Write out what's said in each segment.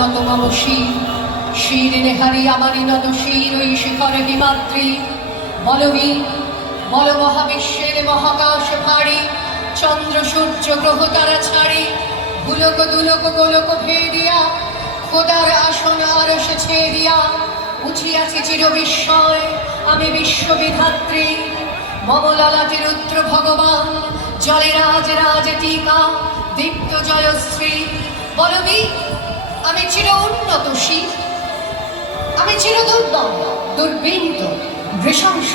উন্নত মম শির শির নেহারি আমারি নত শির ওই শিখর হিমাদ্রি বলবী বল মহাবিশ্বের মহাকাশ ভারী চন্দ্র সূর্য গ্রহ তারা ছাড়ি ভুলক দুলক গোলক ভেদিয়া খোদার আসন আরশে ছেড়িয়া উঠিয়াছি চির বিস্ময় আমি বিশ্ববিধাত্রী মমলালাটি রুদ্র ভগবান জলে রাজ রাজ টিকা দীপ্ত জয়শ্রী বলবি আমি চির উন্নত শিব আমি চির দুর্দম, দুর্বিনীত, নৃশংস।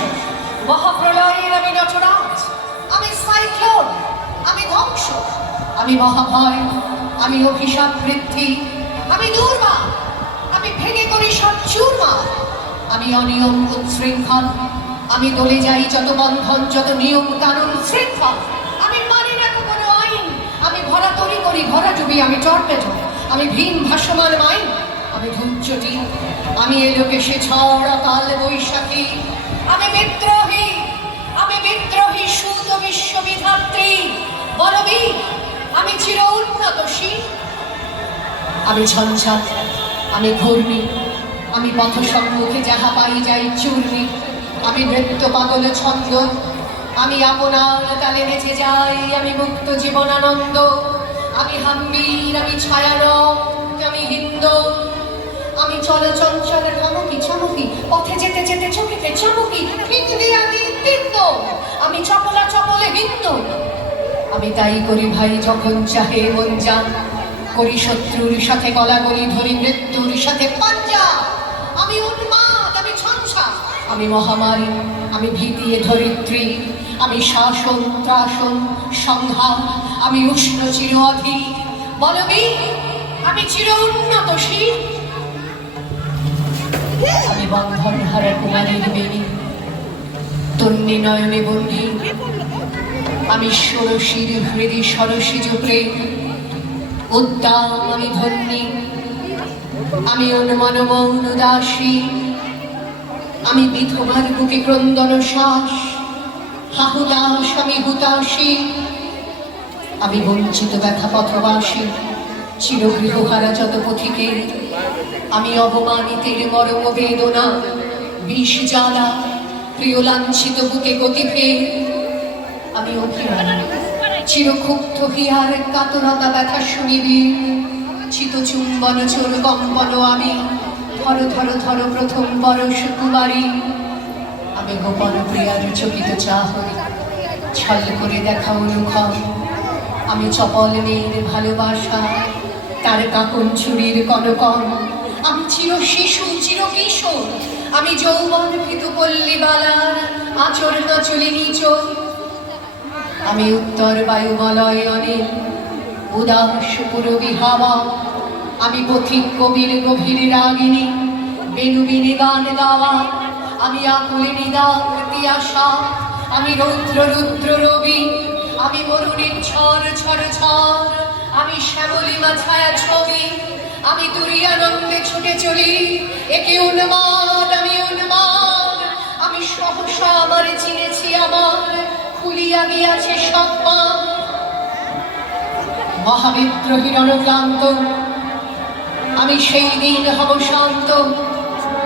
মহাপ্রলয়ের আমি নটরাজ। আমি সাইক্লোন, আমি ধ্বংস। আমি মহাভয়, আমি অভিশাপ বৃদ্ধি। আমি দুর্বা আমি ভেঙে করি সব চুরমা আমি অনিয়ম উচ্ছৃঙ্খল। আমি দলে যাই যত বন্ধন, যত নিয়ম কানুন শৃঙ্খল। আমি মানি না কোনো আইন। আমি ভরা তরি করি, ভরা ডুবি আমি টর্পেটো আমি ভীম ভাসমান মাইন, আমি ধূর্যটি আমি এলোকে সে ঝড় কাল বৈশাখী। আমি বিদ্রোহী আমি বিদ্রোহী সুত বিশ্ববিধাত্রী বলবি আমি চির উন্নতশীল আমি ঝঞ্ঝা আমি ঘূর্ণি, আমি পথ সম্মুখে যাহা পাই যাই চূর্ণি। আমি নৃত্য পাগল ছন্দ, আমি আপনার তালে নেচে যাই, আমি মুক্ত জীবনানন্দ। আমি হাম্বির, আমি ছায়ারং আমি হিন্দু। আমি চল ঠমকি চমকি পথে যেতে যেতে চকিতে চমকি আমি চপলা চপলে হিন্দু। আমি তাই করি ভাই যখন চাহে মন যান করি শত্রুর সাথে গলাগলি ধরি মৃত্যুর সাথে পাঞ্জা। আমি ছঞ্ছা আমি মহামারী, আমি ভীতিয়ে ধরিত্রী, আমি শাসন, ত্রাসন সংহার আমি উষ্ণ চির অধীর। বলবি আমি চির উন্নতশীল। আমি বন্ধন হারা কুমারীর তন্নি নয়নে বন্ধী আমি ষোড়শীর হৃদি সরসিজ প্রেম। উদ্দাম আমি ধন্যী। আমি অনুমান মৌন দাসী। আমি বিধবার বুকে ক্রন্দন শ্বাস। হাহুদাস আমি হুতাশী। আমি বঞ্চিত ব্যথা পথবাসী, চিরগৃহহারা যত পথিকে আমি অবমানিতের মরম বেদনা, বিষ জ্বালা প্রিয় লাঞ্ছিত বুকে গতিভে। আমি অভিমান, চিরক্ষুব্ধ হিয়ার কাতরতা ব্যথা শুনিবি। চিত চুম্বন চোর কম্পন আমি। ধর ধর ধর, প্রথম বরস কুমারী। আমি গোপন প্রিয়ার চকিত চাহ ছল করে দেখা অনুক্ষম আমি চপল মেয়ের ভালোবাসা, তার কাকন চুরির কনকন আমি চির শিশু, চির কিশোর, আমি যৌবন ভীতু পল্লী বালার আচর নচলে নিচোর আমি উত্তর বায়ুমলয় অনিল, উদাস পুরবী হাওয়া। আমি পথিক কবির গভীর রাগিনী বেনুবিনী গান গাওয়া আমি আকুলে নিদাতি আশা। আমি রৌদ্র রুদ্র রবি। আমি মরুণীর ঝড় ঝড় ঝড়। আমি শ্যামলিমা ছায়া ছবি। আমি দুরিয়ানন্দে ছুটে চলি। একে উন্মাদ, আমি উন্মাদ। আমি সহসা আমার চিনেছি আমার। খুলিয়া গিয়াছে সম্মান মহাবিদ্রোহী রণক্লান্ত। আমি সেই দিন হব শান্ত।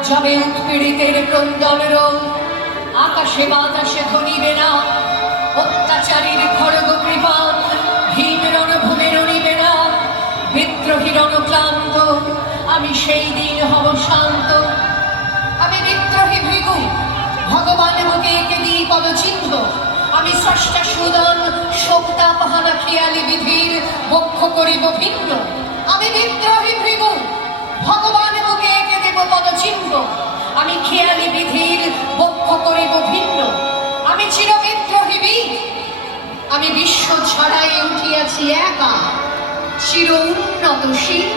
যাবে উৎপীড়িতের ক্রন্দন রোগ। আকাশে বাতাসে ধরিবে না অত্যাচারীর খড়গ কৃপান ভীম রণভূমে রণিবে না বিদ্রোহী রণক্লান্ত আমি সেই দিন হব শান্ত। আমি বিদ্রোহী ভৃগু। ভগবান মুখে এঁকে দিই পদচিহ্ন। আমি স্রষ্টা সুদন শোকতা পাহানা খেয়ালি বিধির, বক্ষ করিব ভিন্ন। আমি বিদ্রোহী ভৃগু, ভগবান মুখে এঁকে দেব পদচিহ্ন। আমি খেয়ালি বিধির বক্ষ করিব ভিন্ন। আমি চির বিদ্রোহী বীর। আমি বিশ্ব ছড়াই উঠিয়াছি একা। চির উন্নতশীল